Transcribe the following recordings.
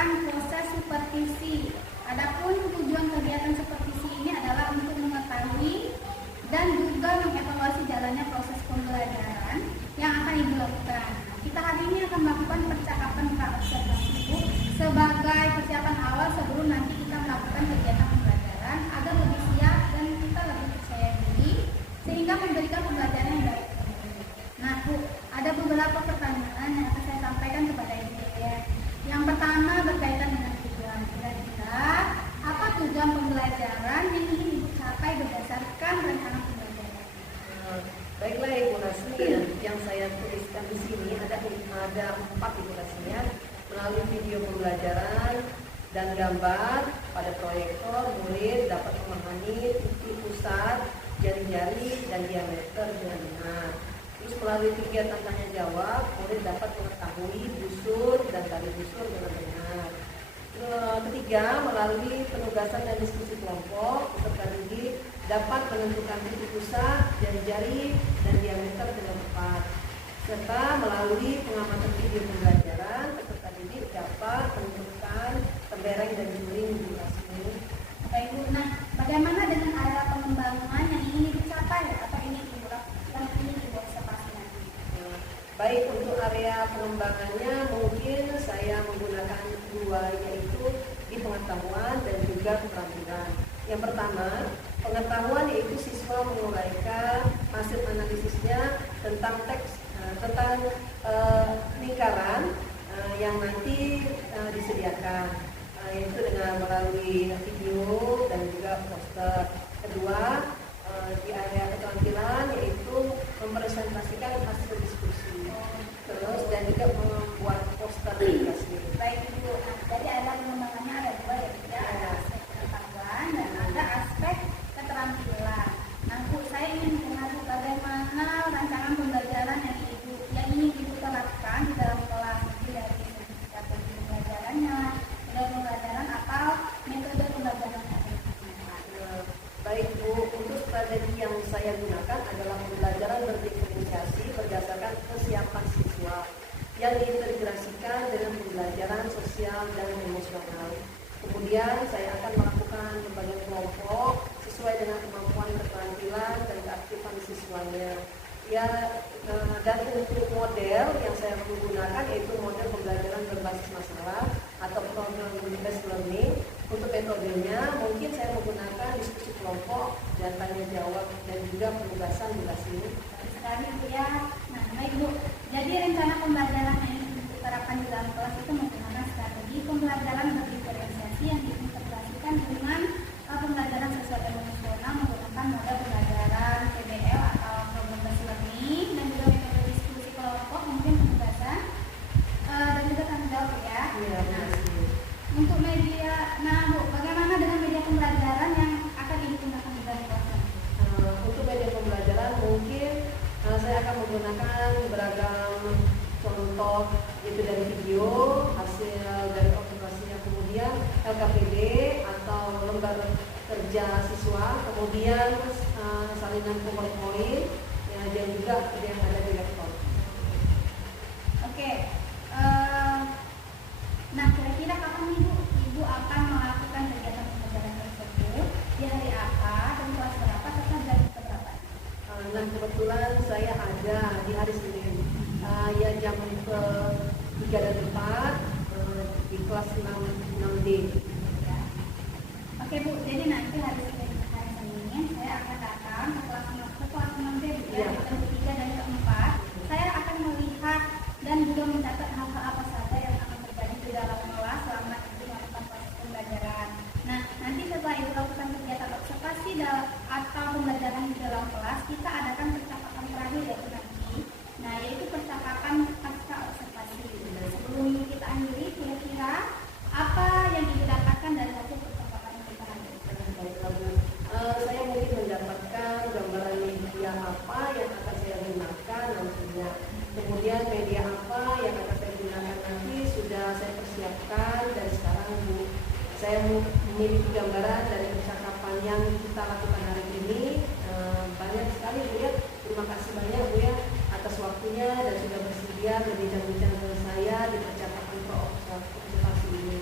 melakukan proses supervisi. Adapun tujuan kegiatan supervisi ini adalah untuk mengetahui dan juga mengevaluasi jalannya proses pembelajaran yang akan Ibu lakukan. Kita hari ini akan melakukan percakapan praobservasi Ibu sebagai persiapan awal sebelum nanti kita melakukan kegiatan pembelajaran agar lebih siap dan kita lebih percaya diri sehingga memberikan pembelajaran yang baik. Nah Bu, ada beberapa pertanyaan yang akan saya sampaikan kepada Ibu ya. Yang pertama berkaitan dengan tujuan. Kira-kira apa tujuan pembelajaran yang ingin Ibu capai berdasarkan rencana pembelajaran? Baiklah Ibu Rasmi, yang saya tuliskan di sini ada 4 Ibu Rasmi, melalui video pembelajaran dan gambar pada proyektor, murid dapat memahami titik pusat, jari-jari dan diameter dengan benar. Terus melalui kegiatan tanya jawab, murid dapat mengetahui busur dan tali busur dengan benar. Ketiga, melalui penugasan dan diskusi kelompok, peserta didik dapat menentukan titik pusat, jari-jari dan diameter dengan tepat. Serta melalui pengamatan video pembelajaran, peserta didik dapat menentukan tembereng dan juling durasi. Baik Bu, nah bagaimana dengan area pengembangan yang ingin dicapai atau ingin Ibu observasi nanti? Baik, untuk area pengembangannya mungkin saya menggunakan 2, yaitu di pengetahuan dan juga keterampilan. Yang pertama, pengetahuan yaitu siswa menguraikan hasil analisisnya tentang teks, tentang lingkaran yang nanti disediakan, yaitu dengan melalui video dan juga poster. Kedua, di area keterampilan yaitu mempresentasikan hasil diskusi, terus dan juga membuat poster edukasi. Baik Ibu, jadi ada pengembangannya ada 2 ya, ada aspek pengetahuan dan ada aspek keterampilan. Nah Bu, saya ingin mengenal bagaimana rancangan pembelajaran yang ingin Ibu terapkan di dalam kelas, dari strategi pembelajarannya, metode pembelajaran atau metode pembelajaran. Baik Bu, untuk strategi yang saya gunakan adalah pembelajaran berdiferensiasi berdasarkan kesiapan siswa yang diintegrasikan dengan pembelajaran sosial dan emosional. Kemudian saya akan melakukan pembagian kelompok sesuai dengan kemampuan keterampilan dan keaktifan siswanya. Ya, dan untuk model yang saya menggunakan yaitu model pembelajaran berbasis masalah atau problem-based learning. Untuk metodenya mungkin saya menggunakan diskusi kelompok dan tanya jawab dan juga penugasan durasi. Sekali Bu ya. Nah baik Bu, jadi rencana pembelajaran yang diterapkan di dalam kelas itu menggunakan strategi pembelajaran berdiferensiasi yang diintegrasikan dengan pembelajaran sosial emosional menggunakan model pembelajaran PBL atau problem based learning dan juga metode diskusi kelompok, mungkin penugasan dan juga tanya jawab ya. Iya, Untuk media, nah Bu, bagaimana dengan media pembelajaran yang akan digunakan di dalam kelas? Untuk media pembelajaran mungkin saya akan menggunakan beragam contoh, yaitu dari video, hasil dari observasinya, kemudian LKPD atau lembar kerja siswa, kemudian salinan PowerPoint ya, dan juga yang ada di laptop. Oke. Nah, kira-kira kapan Ibu akan melakukan kegiatan pembelajaran tersebut? Di hari apa dan kelas berapa serta jam berapa? Nah, kebetulan saya ada di hari Senin, ya jam ke-3 dan 4 di kelas 6D. Ya. Oke Bu, jadi nanti hari Senin saya akan datang ke kelas 6D ya, ke-3 dan ke-4. Saya akan melihat dan juga mencatat hal-hal apa saja yang akan terjadi di dalam kelas selama Ibu melakukan proses pembelajaran. Nah, nanti setelah Ibu lakukan kegiatan observasi atau pembelajaran di dalam kelas, kita adakan percakapan terakhir yaitu nanti. Nah, yaitu percakapan pasca observasi. Sebelum kita akhiri, kira-kira apa yang Ibu dapatkan dari hasil percakapan yang kita hadirkan? Saya mungkin mendapatkan gambaran media apa yang akan saya gunakan nantinya. Kemudian media apa yang akan saya gunakan nanti sudah saya persiapkan dari sekarang Bu. Saya memiliki gambaran dari percakapan yang kita lakukan hari ini. Banyak sekali Bu ya. Terima kasih banyak Bu ya atas waktunya dan sudah bersedia berbincang-bincang dengan saya di percakapan observasi ini.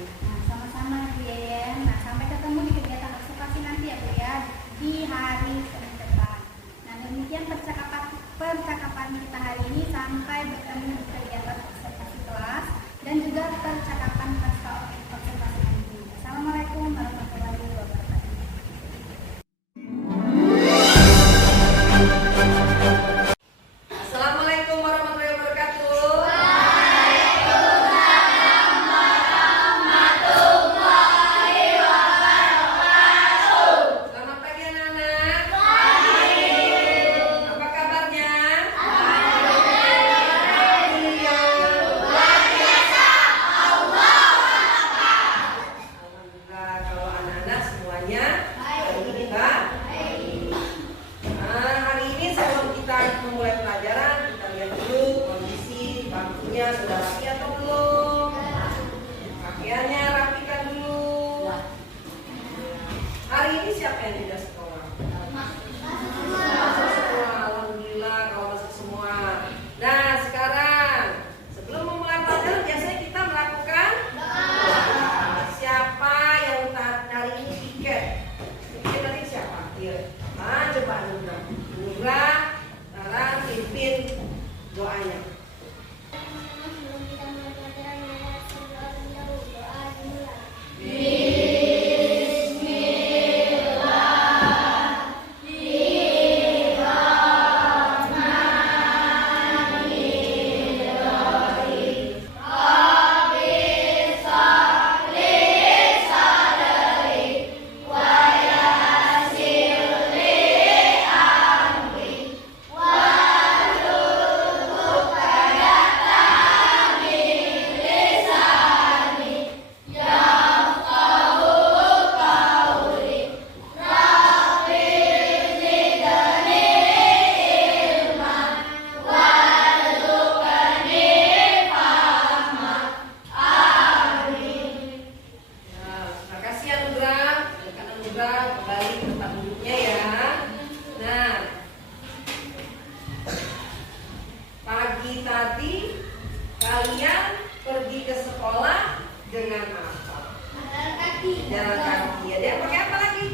Jalan kaki. Ada yang pakai apa lagi?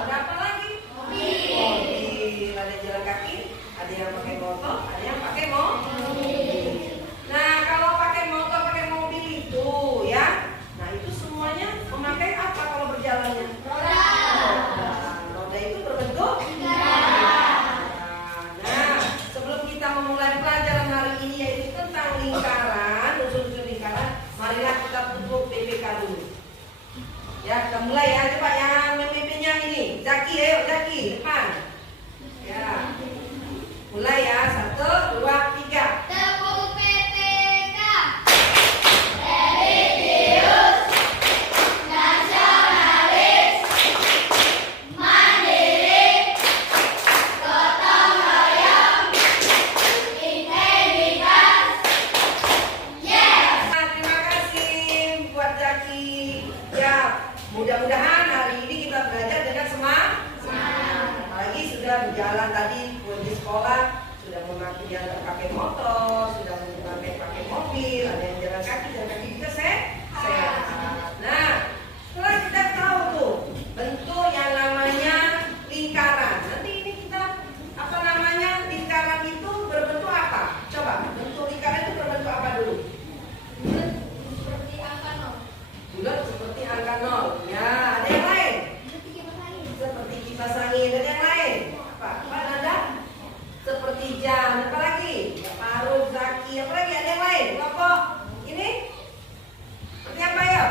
Ada apa lagi? Mobil. Ada jalan kaki, ada yang pakai motor, ada yang pakai mobil. Nah, kalau pakai motor, pakai mobil itu ya, nah itu semuanya memakai apa kalau berjalannya? Roda. Roda itu berbentuk Nah, sebelum kita memulai pelajaran hari ini yaitu tentang lingkaran, unsur-unsur lingkaran, marilah kita tutup PPK dulu. Ya, kita mulai ya. Coba yang memimpinnya ini, Zaki, ayo Zaki, depan. Ya, mulai ya. 1, 2, 3. Tepung PPK. Religius, nasionalis, mandiri, gotong royong, integritas. Yes. Nah, terima kasih buat Zaki. Ya, mudah-mudahan hari ini kita belajar dengan semangat. Apalagi sudah berjalan tadi di sekolah, sudah memakai yang pakai motor, sudah pakai mobil, ada yang jalan kaki juga sehat. Nah, setelah kita tahu tuh bentuk yang namanya lingkaran. Nanti ini kita apa namanya lingkaran itu berbentuk apa? Coba bentuk lingkaran itu berbentuk apa dulu? Seperti angka 0. Bulat seperti angka 0. Ya, ada yang lain? Seperti kipas angin. Ada yang lain? Apa ada? Seperti jam. Apa lagi? Paruh, Zaki. Apa lagi? Ada yang lain? Kelompok ini? Seperti apa ya?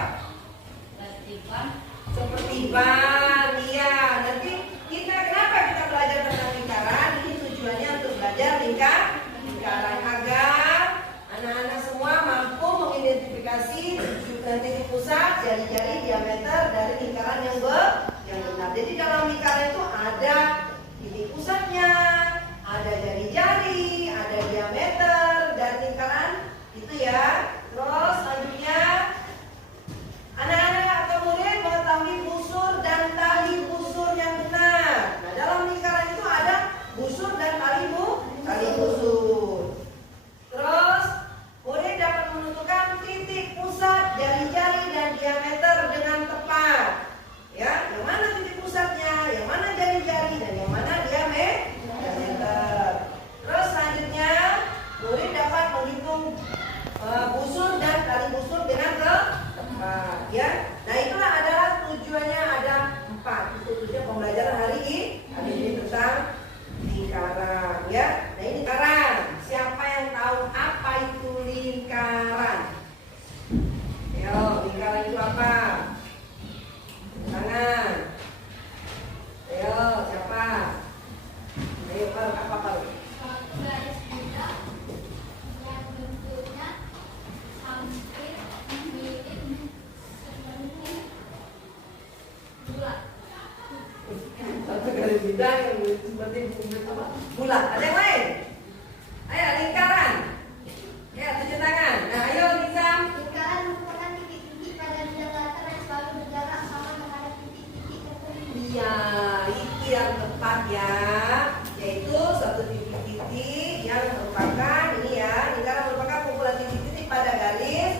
Seperti ban. Iya. Nanti kenapa kita belajar tentang lingkaran? Ini tujuannya untuk belajar lingkaran agar anak-anak semua mampu mengidentifikasi titik pusat, jari-jari, diameter dari lingkaran yang benar. Jadi dalam lingkaran itu ada titik pusatnya, ada jari-jari, ada diameter dari lingkaran itu ya. Terus selanjutnya anak-anak atau murid mengetahui busur dan tali busur yang benar. Nah, dalam lingkaran itu ada busur dan tali busur. Terus murid dapat menentukan titik pusat, jari-jari dan diameter dengan tepat. Ya, yang mana titik pusatnya, yang mana jari-jari dan yang mana diameter. Terus selanjutnya murid dapat menghitung busur dan tali busur dengan tepat. Ya, nah itulah adalah tujuannya ada 4. Itu tujuan pembelajaran hari ini tentang lingkaran. Ya, nah ini lingkaran. Siapa yang tahu apa itu lingkaran? Ayo, lingkaran itu apa? Tangan. Ayo, siapa? Ayo, apa Pak? Garis bulat yang bentuknya hampir mirip seperti bulat. Satu garis bidang yang seperti bulat. Ada yang lain? Ayo, lingkaran. Ya, tunjuk tangan. Nah, ayo Nizam. Lingkaran merupakan titik-titik pada bidang latar yang selalu berjarak sama terhadap titik-titik tertentu. Iya, itu yang tepat ya. Yaitu satu titik-titik yang merupakan ini ya. Lingkaran merupakan kumpulan titik-titik pada garis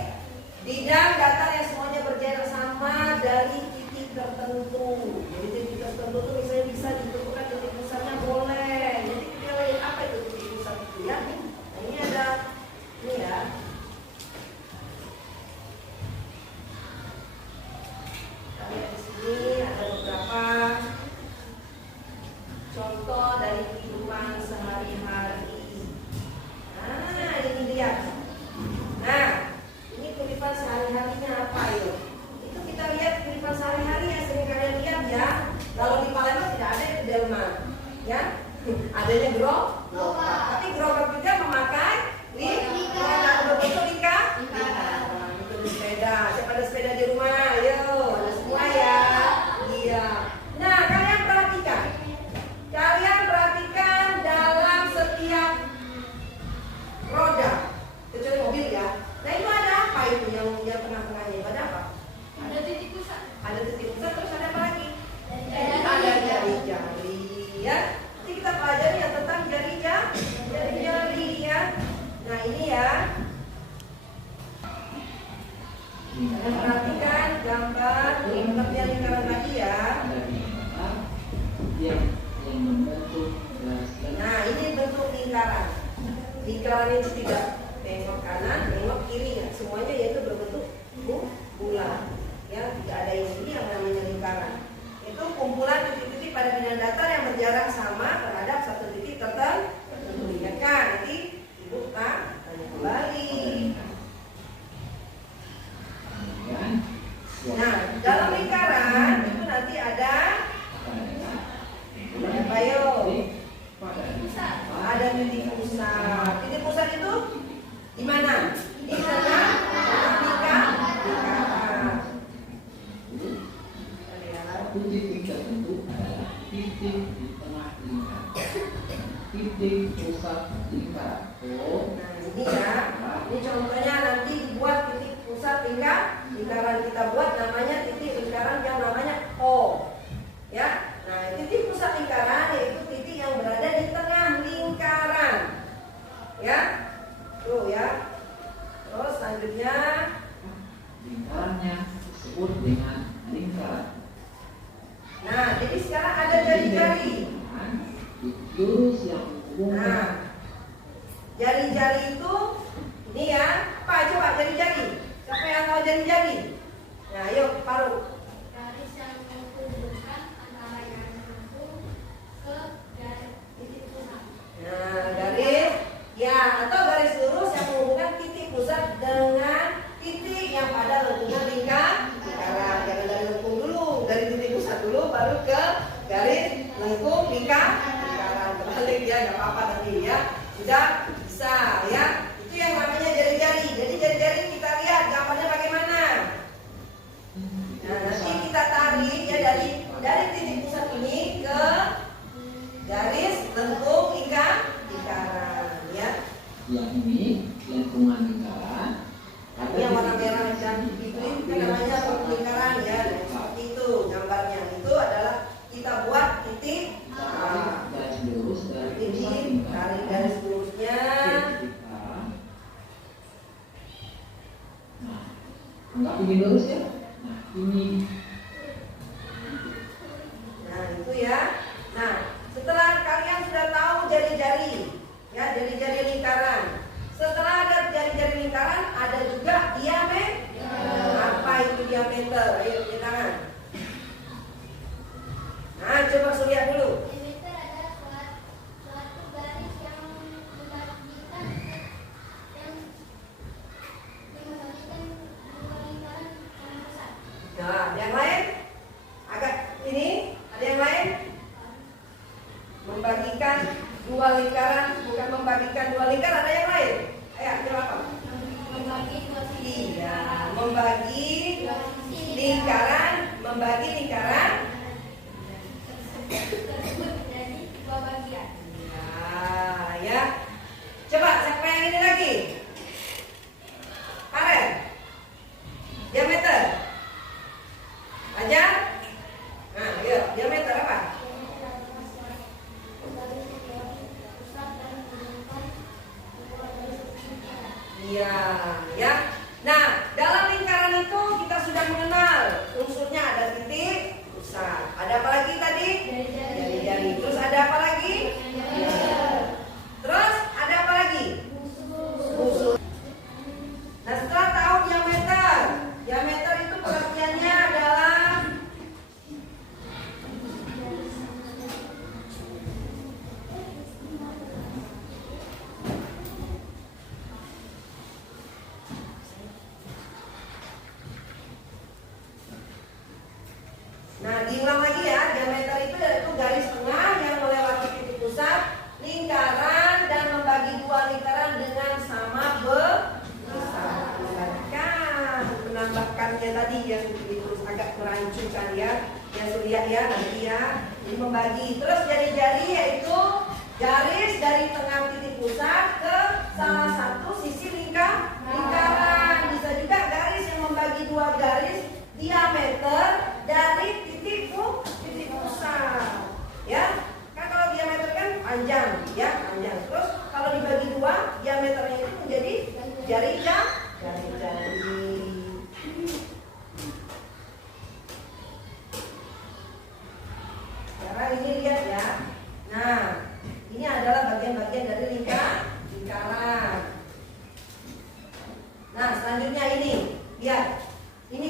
bidang datar yang semuanya berjarak sama dari titik tertentu. Jadi titik tertentu itu misalnya bisa ditentukan titik pusatnya boleh. Jadi kita lihat apa itu titik pusat itu ya. Nah, ini ada ini ya. Kita lihat di sini ada beberapa contoh dari kehidupan sehari-hari. Nah, ini lihat. Nah, ini kehidupan sehari-harinya apa yuk? Itu kita lihat kehidupan sehari-hari yang sering kalian lihat ya. Kalau di Palembang tidak ada itu delman, ya. Adanya gerobak. Tapi gerobak juga memakai lingkaran berbentuk lingkaran. Itu di sepeda. Siapa ada sepeda di rumah? Ayo, ada semua ya. Iya. Nah, kalian perhatikan. Kalian perhatikan dalam setiap roda, kecuali mobil ya. Nah, itu ada apa itu yang tengah-tengahnya? Ada apa? Ada titik pusat. Ada titik pusat, terus ada apa lagi? Ada jari-jari ya. Nanti kita pelajari yang tentang jari-jari ya. Nah, ini ya. Kalian perhatikan gambar pengertian lingkaran tadi ya. Yang membentuk garis. Nah, ini bentuk lingkaran. Lingkaran itu tidak tengok kanan, tengok kiri ya. Semuanya yaitu berbentuk bulat. Ya, tidak ada ini yang namanya lingkaran. Itu kumpulan titik-titik pada bidang datar yang berjarak sama terhadap satu titik tertentu. Ya kan? Nanti Ibu tanya kembali. Nah, dalam lingkaran itu nanti ada ayo ada titik pusat. Titik pusat itu di mana? Di tengah lingkaran. Titik tertentu adalah titik di tengah lingkaran. Titik pusat lingkaran. Nah, ini ya. Ini contohnya nanti dibuat titik pusat lingkaran kita buat namanya titik lingkaran yang namanya O. Ya. Nah, titik pusat lingkaran yaitu titik yang berada di tengah lingkaran. Ya. Tuh ya. Terus selanjutnya Lingkarannya disebut dengan lingkaran. nah, jadi sekarang ada jari-jari. Jurus yang menghubungkan. Nah, jari-jari itu ini ya. Apa coba jari-jari? Siapa yang tahu jari-jari? Nah, yuk, Faruk. Garis yang menghubungkan antara yang satu ke garis titik pusat. Nah, garis ya atau garis lurus yang menghubungkan titik pusat dengan titik yang pada lengkungan lingkaran. Jangan dari lengkung dulu, dari titik pusat dulu baru ke garis lengkung lingkaran. Terbalik ya, nggak apa-apa nanti ya. Sudah bisa ya. Itu yang namanya jari-jari. Jadi jari-jari kita lihat gambarnya bagaimana. Nah, nanti kita tarik ya dari titik pusat ini ke garis lengkung lingkaran ya. Yang ini lengkungan lingkaran. Yang warna merah dan itu kan namanya lingkaran ya. Nah, seperti itu gambarnya. Itu adalah kita buat titik Garis lurus dari pusat titik lingkaran. garis lurusnya. Nah, anggap ini lurus ya. Nah, ini Nah, itu ya. Nah, setelah kalian sudah tahu jari-jari ya, jari-jari lingkaran. Setelah ada jari-jari lingkaran, ada juga diameter. Apa itu diameter? Ayo punya tangan. Nah, coba lihat dulu. Diameter adalah suatu garis yang membagikan dua lingkaran yang besar. Nah, yang lain? Agak ini, ada yang lain? Membagikan dua lingkaran, bukan membagikan dua lingkaran, ada yang lain? Ayo, coba. Membagi dua sisi Iya, membagi lingkaran tersebut menjadi dua bagian. Nah, ya. Coba siapa yang ini lagi? Karen. Diameter. Aja. Nah, yuk, diameter apa? Iya, ya. Nah, dalam lingkaran itu kita sudah mengenal unsurnya ada titik pusat. Ada apa lagi tadi? Jari-jari. Terus ada apa lagi? Terus ada apa lagi? Unsur. Nah, setelah tahu diameter, diameter itu pengertiannya adalah nah, diulang lagi ya, diameter itu yaitu garis tengah yang melewati titik pusat lingkaran dan membagi dua lingkaran dengan sama besar. Menambahkannya tadi yang terus agak merancukan ya, yang sudah ya nanti ya. Jadi membagi. Terus jari-jari yaitu garis dari tengah titik pusat ke salah satu sisi lingkaran. Bisa juga garis yang membagi dua garis diameter dari titik pusat. Ya, kan kalau diameter kan panjang, ya panjang. Terus kalau dibagi dua, diameternya itu menjadi jari-jari.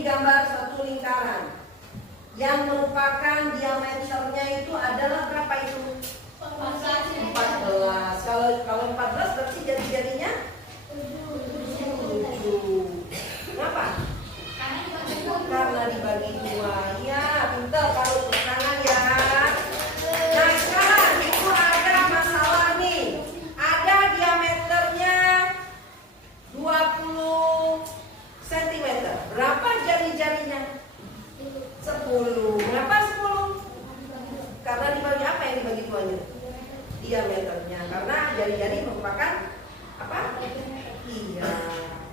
gambar satu lingkaran yang merupakan diameternya itu adalah berapa itu? 14. Kalau 14 berarti jari-jarinya 7. Kenapa? Karena dibagi 2. Ya, pintar kalau tangan ya. Nah, sekarang itu ada masalah nih. Ada diameternya 20 cm. Berapa jari-jarinya? 10. Kenapa 10? Karena dibagi apa yang dibagi 2-nya? Diameternya. Karena jari-jari merupakan apa? 3.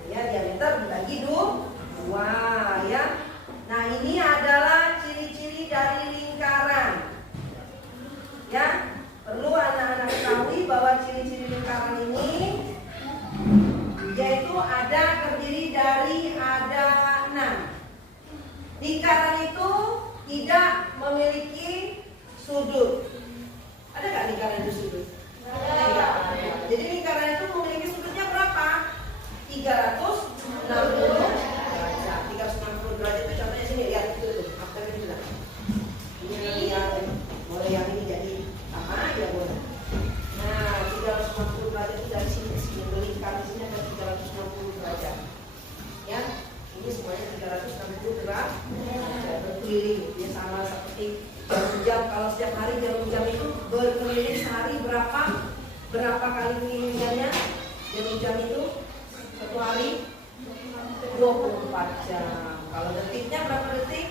Ya, diameter dibagi 2 ya. Nah, ini adalah ciri-ciri dari lingkaran. Ya, perlu anak-anak ketahui bahwa ciri-ciri lingkaran ini yaitu terdiri dari ada 6. Lingkaran itu tidak memiliki sudut. Ada nggak lingkaran itu sudut? Tidak. Jadi lingkaran itu memiliki sudutnya berapa? 360 derajat. 360 derajat itu contohnya sini, lihat itu apa ini bilang. Ini yang boleh yang ini jadi sama ya boleh. Nah, 360 derajat itu dari sini ke sini. Lingkaran di sini ada 360 derajat. Ya, ini semuanya 360 derajat berkeliling. Ya sama seperti jam. Kalau setiap hari jam itu berkeliling sehari berapa kali keliling jamnya? Jam itu satu hari 24 jam. Kalau detiknya berapa detik?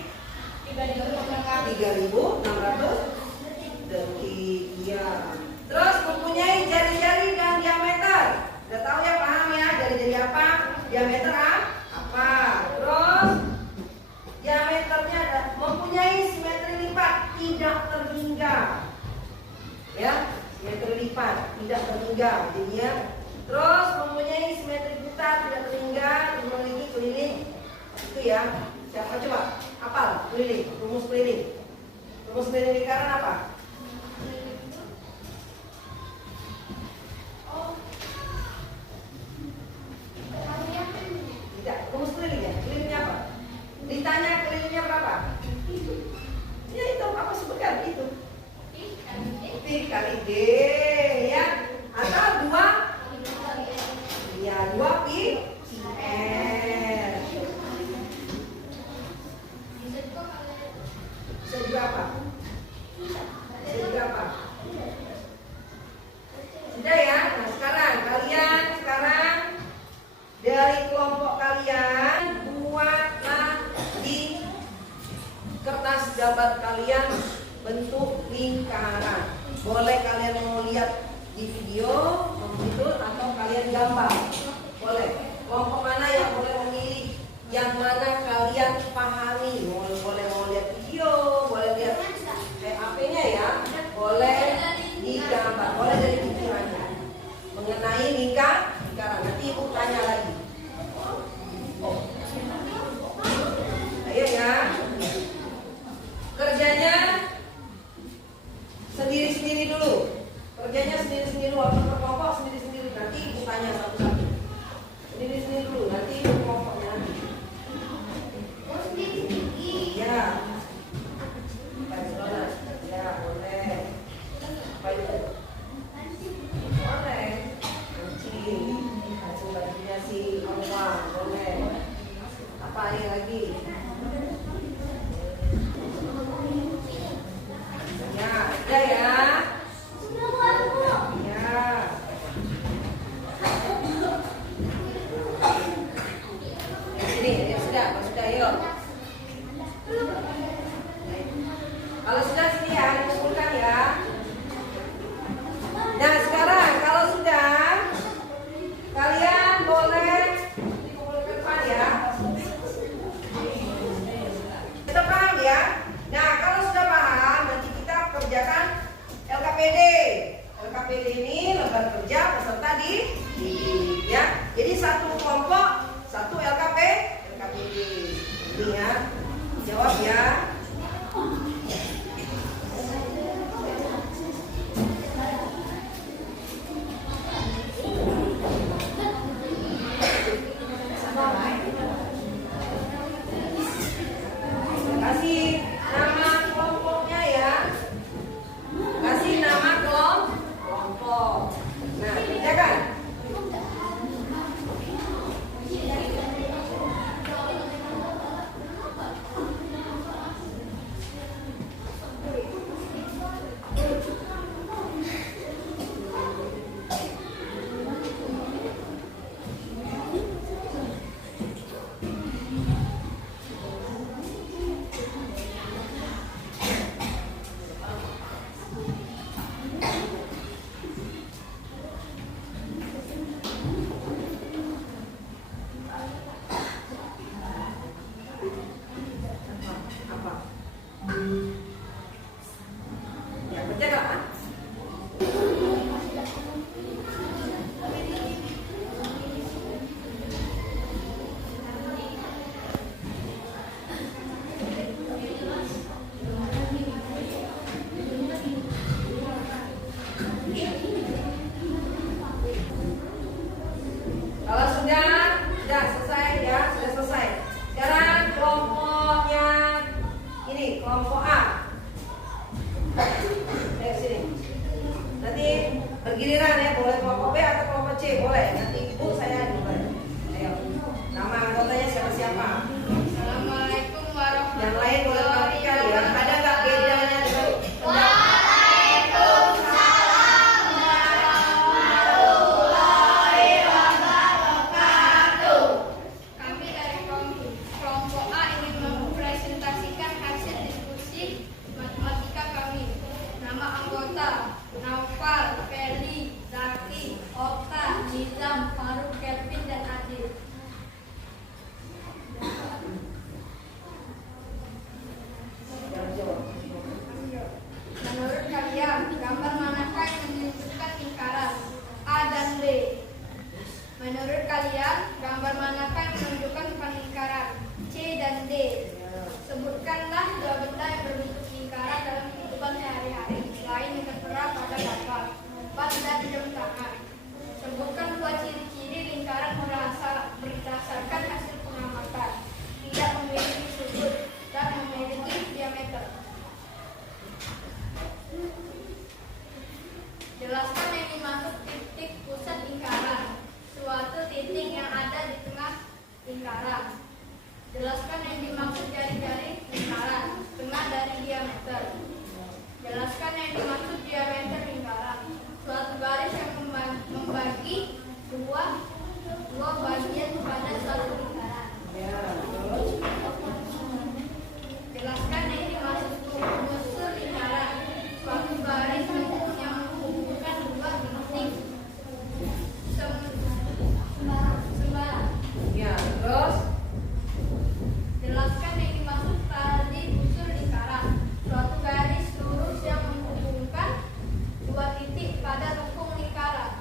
3.600 detik. Ya. Terus mempunyai jari-jari dan diameter. Udah tahu ya, paham ya? Jari-jari apa? Diameter apa? Terus diameternya mempunyai simetri lipat, tidak terhingga. Ya, simetri lipat, tidak terhingga. Jadinya terus mempunyai simetri buta, tidak terhingga, memiliki keliling. Itu ya. Siapa coba? Apal, keliling, rumus keliling. Rumus keliling lingkaran apa? Tidak, rumus keliling ya. Kelilingnya apa? Ditanya kelilingnya berapa? Ya itu, apa sebutkan itu? Pi kali D ya. Atau 2? Ya, 2 pi R. Bisa juga apa? Bisa juga apa? Sudah ya. Nah, sekarang dari kelompok kalian buatlah di kertas gambar kalian bentuk lingkaran. Boleh kalian mau lihat di video begitu atau kalian gambar. Boleh. Kelompok mana yang boleh memilih yang mana kalian pahami. Boleh mau lihat video, boleh lihat PAP-nya ya. Boleh digambar, boleh dari pikirannya mengenai lingkaran. Nanti ibu tanya lagi. Ayo ya. Kerjanya sendiri-sendiri dulu. Kerjanya sendiri-sendiri, walaupun berkelompok sendiri-sendiri. Nanti ibu tanya satu-satu. Sendiri-sendiri dulu, nanti kelompoknya nanti. Ya. Ya, boleh. Apa itu? Boleh. Hasil bajunya si Awang, boleh. Apa ini lagi? Ya, udah ya. Ya. Sini, ya sudah, sudah yuk. Kalau sudah sini ya, dikumpulkan ya. Nah sekarang kalau sudah, kalian boleh dikumpulkan ke depan ya. Kita paham ya? Nah kalau sudah paham, nanti kita kerjakan LKPD. LKPD ini lembar kerja peserta didik ya. Jadi satu kelompok, satu LKPD. Ini ya, jawab ya. kelompok A. Ayo sini. Nanti bergiliran ya, boleh kelompok B atau kelompok C, boleh. Nanti ibu saya boleh. Ayo. Nama anggotanya siapa-siapa? Assalamualaikum warahmatullahi Yang lain boleh perhatikan ya. Ada nggak bedanya dengan Kami dari kelompok A ingin mempresentasikan hasil diskusi matematika kami. Nama anggota: Naufal, Feli, Zaki, Okta, Nizam, Faruk, Kelvin, dan Adil. Menurut kalian, gambar manakah yang menunjukkan lingkaran A dan B? Menurut kalian, gambar manakah yang menunjukkan lingkaran C dan D? Sebutkanlah dua benda yang berbentuk lingkaran dalam kehidupan sehari-hari selain yang tertera pada gambar. 4 dan jam tangan. Sebutkan dua ciri-ciri lingkaran berdasarkan hasil pengamatan. Tidak memiliki sudut dan memiliki diameter. Jelaskan yang dimaksud titik pusat lingkaran. Suatu titik yang ada di tengah lingkaran. Jelaskan yang dimaksud jari-jari lingkaran. Tengah dari diameter. Jelaskan yang dimaksud diameter lingkaran. Suatu garis yang membagi dua bagian pada suatu lingkaran. Jelaskan yang dimaksud unsur lingkaran. Suatu garis yang menghubungkan dua titik. Sembarang. Ya, terus Jelaskan yang dimaksud tali unsur lingkaran. Suatu garis lurus yang menghubungkan dua titik pada lengkung lingkaran.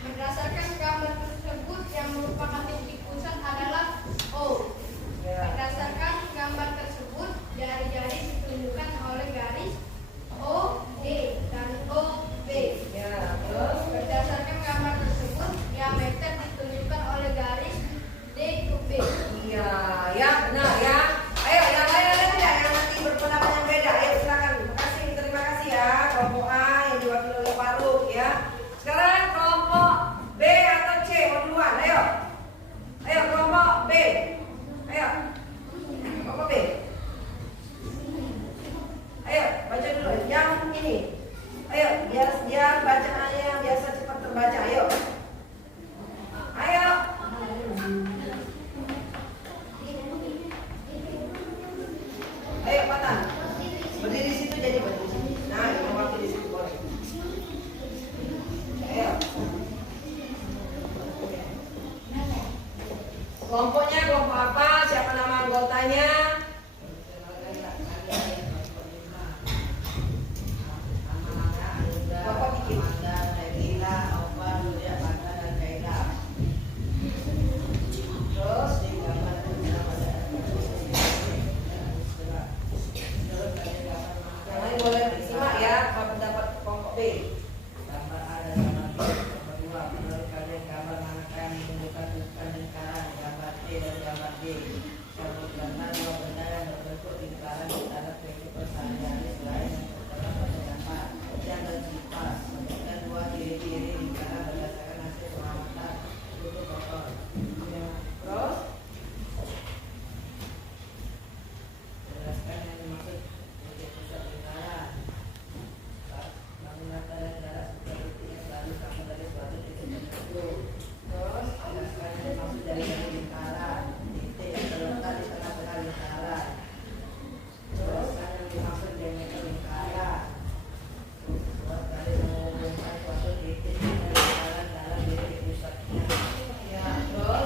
Berdasarkan gambar tersebut yang merupakan titik pusat adalah O. Berdasarkan gambar tersebut, jari-jari ditunjukkan oleh garis O, D, dan O, B. ya, terus Berdasarkan gambar tersebut, diameter ditunjukkan oleh garis D ke B. iya, ya benar ya. Ayo yang lain ada tidak yang nanti berpendapat yang beda? Ayo silakan. Terima kasih ya kelompok A yang diwakili oleh Faruk ya. Sekarang kelompok B atau C mau duluan? Ayo, ayo kelompok B. Ayo, kelompok B. Ayo baca dulu yang ini. Ayo biar bacaannya yang biasa cepat terbaca. Ayo, ayo. Ayo Patan, berdiri di situ jadi berdiri di situ. Nah, yang waktu di situ boleh. Ayo. Kelompoknya kelompok apa? Siapa nama anggotanya? Kelompok bikin. Terus yang lain boleh disimak ya pendapat kelompok B. Gambar A dan gambar B. Nomor 2, menurut kalian gambar manakah yang menunjukkan lingkaran? Gambar C dan gambar D. Sebutkanlah dua benda yang berbentuk lingkaran di dalam kehidupan sehari-hari selain yang tertera pada gambar. Yang bersifat sebutkan dua ciri-ciri lingkaran berdasarkan hasil pengamatan. Tutup botol. Terus Jelaskan yang dimaksud titik pusat lingkaran. Bangun rata dan jarak sebuah titik yang selalu sama dari suatu titik tertentu. Terus jelaskan yang dimaksud dari lingkaran. Titik yang terletak di tengah-tengah lingkaran. Jelaskan yang dimaksud diameter lingkaran. Suatu garis menghubungkan suatu titik dengan lingkaran dalam titik pusatnya. ya, terus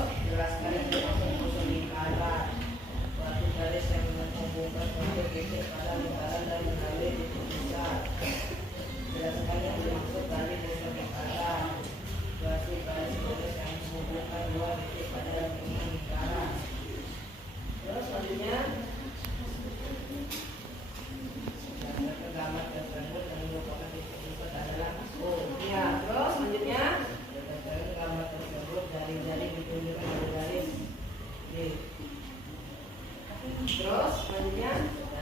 Terus selanjutnya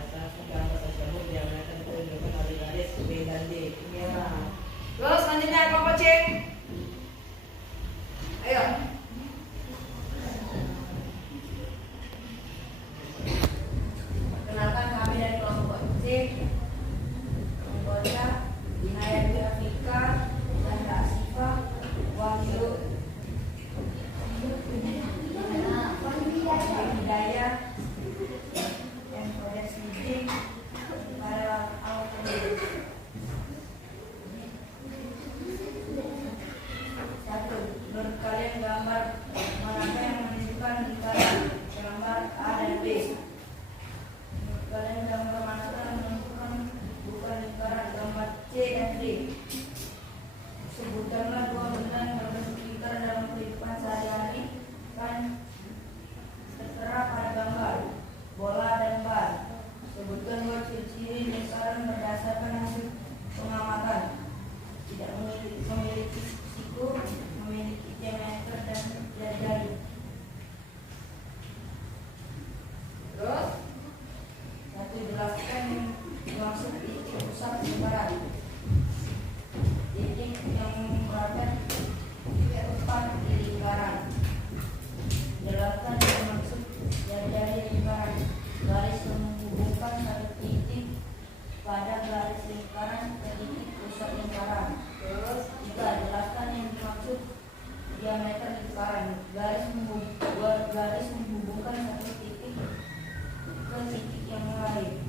Berdasarkan gambar tersebut diameter ditunjukkan oleh garis B dan D. ya. Terus selanjutnya kelompok C. Ayo. Perkenalkan kami dari kelompok C. Anggota Inayati Afika dan Asifa Wahyu Hidayah dan Kodes Siddiq para awal. Satu, berkalian gambar manakah yang menunjukkan lingkaran gambar A dan B. Kalian gambar manakah yang menunjukkan bukan lingkaran gambar C dan D. Sebutkanlah dua benda yang berbentuk lingkaran dalam kehidupan sehari-hari. Kan tertera pada gambar bola dan bar. Sebutkan dua ciri-ciri lingkaran berdasarkan hasil pengamatan. Tidak memiliki siku, memiliki diameter dan jari-jari. Terus Satu, jelaskan maksud titik pusat lingkaran. Titik yang berada tepat di lingkaran. Jelaskan maksud jari-jari lingkaran. Garis yang menghubungkan satu titik pada garis lingkaran ke titik pusat lingkaran. terus Tiga, jelaskan yang dimaksud diameter lingkaran. Garis menghubungkan satu titik ke titik yang lain.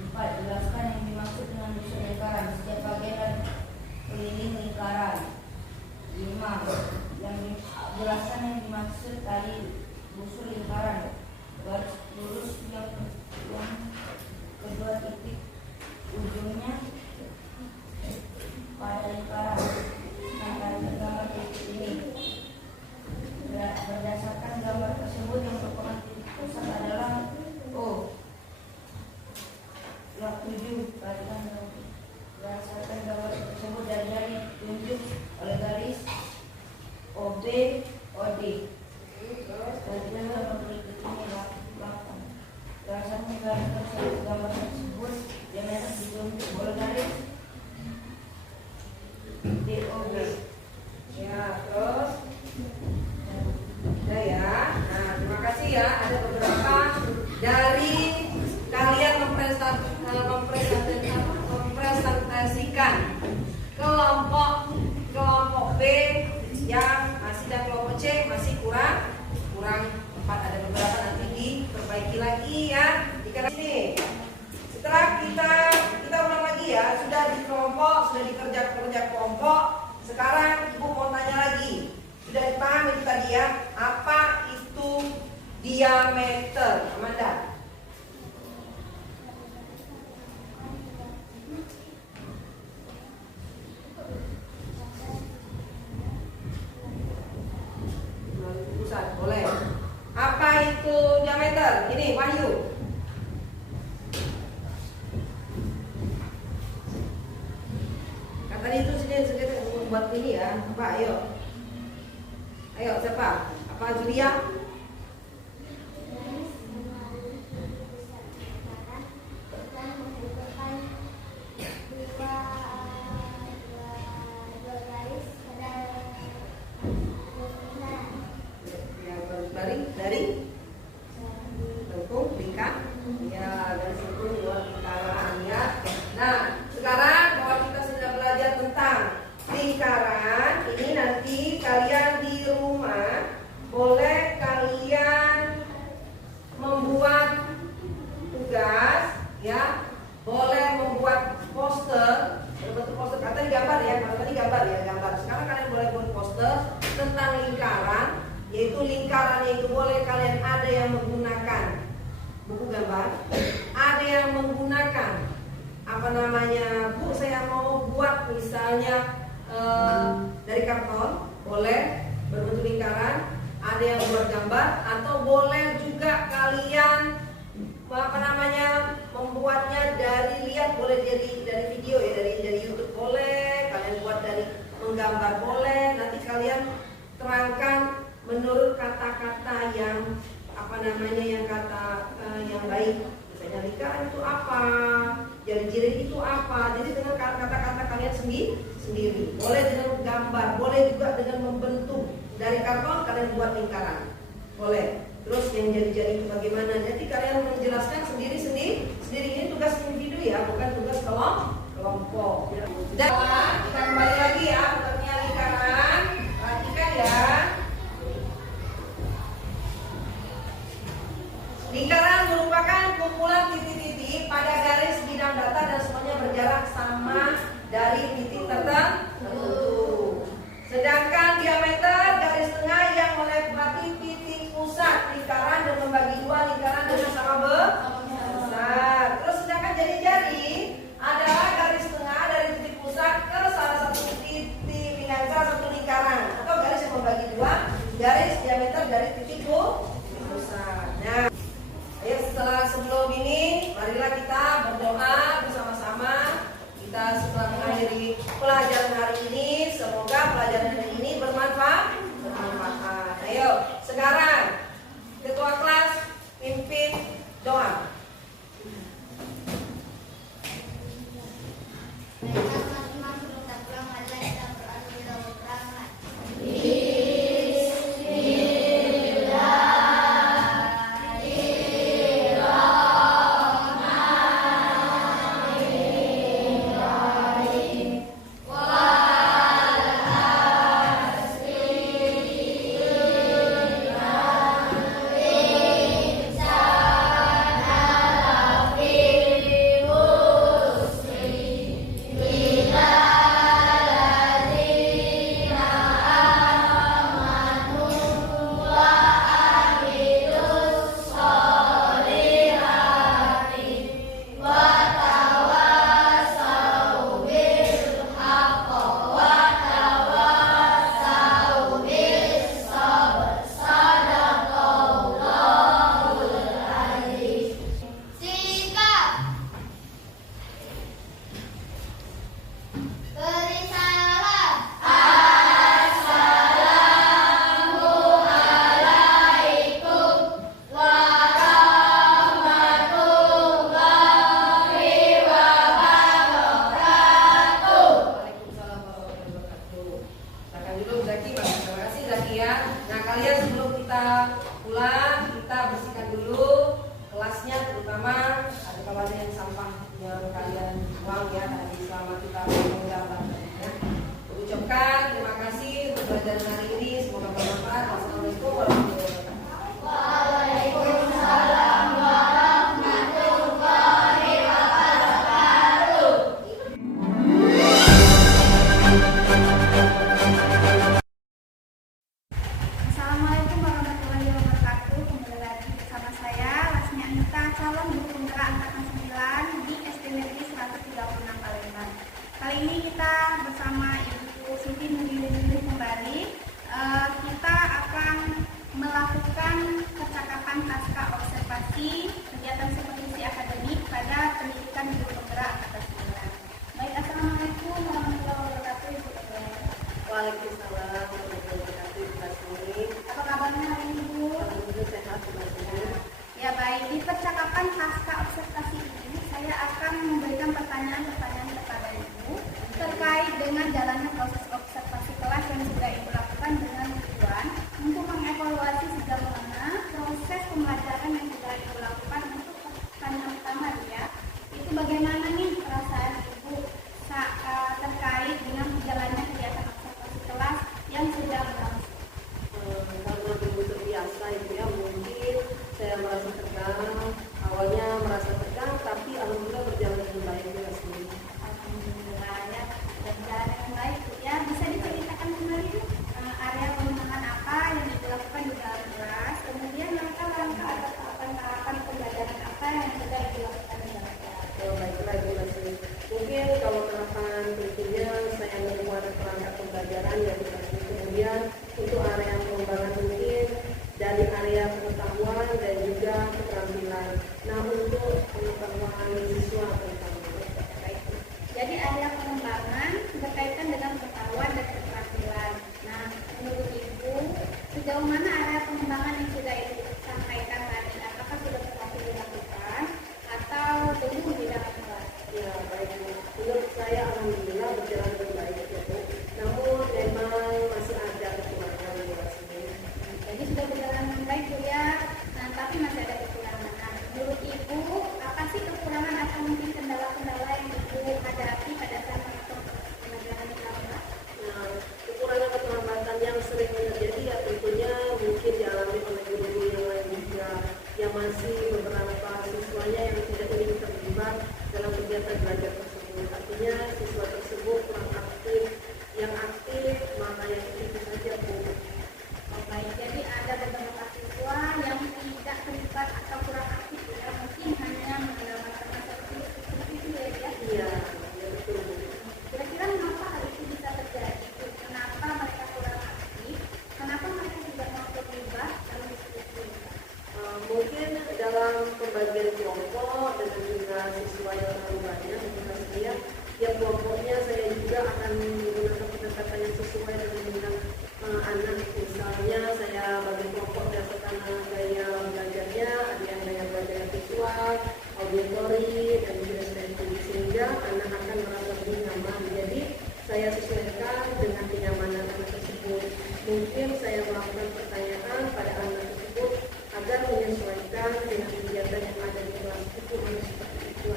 Empat, jelaskan yang dimaksud dengan busur lingkaran. Setiap bagian keliling lingkaran. Lima, jelaskan yang dimaksud tali busur lingkaran. Garis lurus yang kedua titik ujungnya pada lingkaran. Nah, gambar titik ini berdasarkan gambar tersebut yang merupakan titik pusat adalah O. Yang 7, berdasarkan gambar tersebut jari-jari ditunjuk oleh garis OB OD. Selanjutnya gambar berikut ini 8. Berdasarkan gambar tersebut diameter ditunjuk oleh garis DOB. ya, terus udah ya. Nah, terima kasih ya. Ada beberapa dari kalian mempresentasikan kelompok B yang masih, dan kelompok C masih kurang 4. Ada beberapa nanti diperbaiki lagi ya. Jika ini setelah kita ulang lagi ya, sudah di kelompok, sudah dikerja kelompok. Sekarang Ibu mau tanya lagi. Sudah dipahami itu tadi ya, apa itu diameter? Amanda. Pusat, boleh. Apa itu diameter? Ini Wahyu. Katanya itu sini buat ini ya. Apa? Ayo siapa? Apa Julia? Dari lengkung lingkar ya, dari situ luar lingkaran ya. Nah, sekarang kalau kita sudah belajar tentang lingkaran ini, nanti kalian di rumah boleh kalian membuat tugas ya, boleh membuat poster, berbentuk poster. Kata di gambar ya, kalau tadi gambar ya, gambar. Sekarang kalian boleh buat poster tentang lingkaran, yaitu lingkarannya itu boleh kalian ada yang menggunakan buku gambar, ada yang menggunakan apa namanya, Bu saya mau buat misalnya dari karton, boleh berbentuk lingkaran, ada yang buat gambar, atau boleh juga kalian apa namanya membuatnya dari lihat, boleh jadi dari video ya, dari YouTube boleh, kalian buat dari menggambar boleh, nanti kalian terangkan menurut kata-kata yang apa namanya yang kata yang baik. Misalnya lingkaran itu apa, jari-jari itu apa. Jadi dengan kata-kata kalian sendiri. Boleh dengan gambar, boleh juga dengan membentuk dari karton kalian buat lingkaran. Boleh. Terus yang jari-jari itu bagaimana? Jadi kalian menjelaskan sendiri. Ini tugas individu ya, bukan tugas kelompok. Dan kita kembali lagi ya, bentuknya lingkaran. Perhatikan ya. Lingkaran merupakan kumpulan titik-titik pada garis bidang data dan semuanya berjarak sama dari titik tertentu. Sedangkan diameter garis tengah yang melewati titik pusat lingkaran dan membagi dua lingkaran dengan sama besar. Terus sedangkan jari-jari adalah garis tengah dari titik pusat ke salah satu titik dengan salah satu lingkaran atau garis yang membagi dua garis diameter dari titik pusat. Nah, ayo sebelum ini marilah kita berdoa bersama-sama. Kita setelah mengakhiri pelajaran hari ini, semoga pelajaran hari ini bermanfaat. Ayo, sekarang ketua kelas pimpin doa. Area pengembangan apa yang dilakukan di dalam kelas, kemudian langkah-langkah atau tahapan-tahapan masih beberapa siswanya yang tidak ingin terlibat dalam kegiatan belajar tersebut. Artinya siswa tersebut kurang aktif, yang aktif maka yang itu saja Bu. Baik, jadi ada beberapa siswa yang tidak terlibat atau kurang aktif ya, mungkin hanya menggunakan seperti itu ya. Iya, ya betul Bu. Kira-kira mengapa hal itu bisa terjadi? Kenapa mereka kurang aktif? Kenapa mereka tidak mau terlibat dalam diskusi? Mungkin dalam pembagian kelompok dengan jumlah siswa yang terlalu banyak, menurut saya tiap kelompoknya saya juga akan menggunakan pendekatan yang sesuai dengan jumlah anak. Misalnya saya bagi kelompok berdasarkan gaya belajarnya, ada yang gaya belajar visual, auditori, dan juga estetik, sehingga anak akan merasa lebih nyaman. Jadi saya sesuaikan dengan kenyamanan anak tersebut. Mungkin saya melakukan pertanyaan pada anak tersebut agar menyesuaikan dengan kegiatan yang ada di kelas itu harus seperti itu.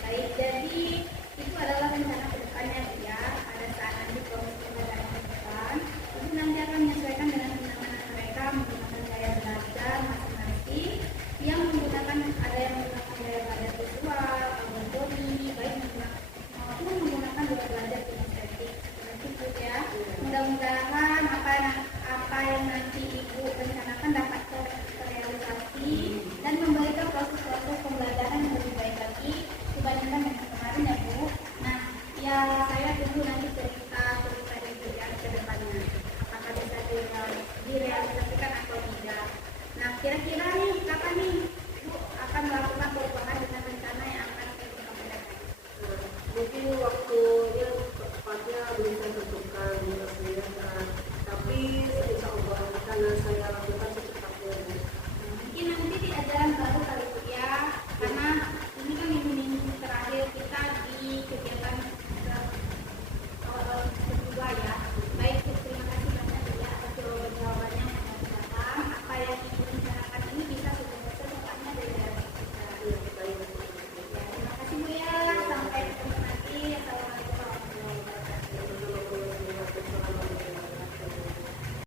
Baik, jadi itu adalah rencana kedepannya ya. Pada saat nanti proses pembelajaran ke depan, itu nanti akan menyesuaikan dengan kenyamanan mereka menggunakan gaya belajar masing-masing, yang menggunakan ada yang menggunakan gaya belajar visual, auditori, baik maupun menggunakan gaya belajar kinestetik. Seperti itu ya. Mudah-mudahan apa yang nanti Ibu rencanakan dapat terrealisasi dan memberikan proses-proses pembelajaran yang lebih baik lagi dibandingkan dengan kemarin ya Bu. Nah, ya saya tunggu nanti cerita Ibu ya ke depannya. Apakah bisa direalisasikan atau tidak. Nah, kira-kira nih kapan nih Bu akan melakukan perubahan dengan rencana yang akan Ibu sampaikan? Mungkin waktunya tepatnya belum saya tentukan, tapi insya Allah karena saya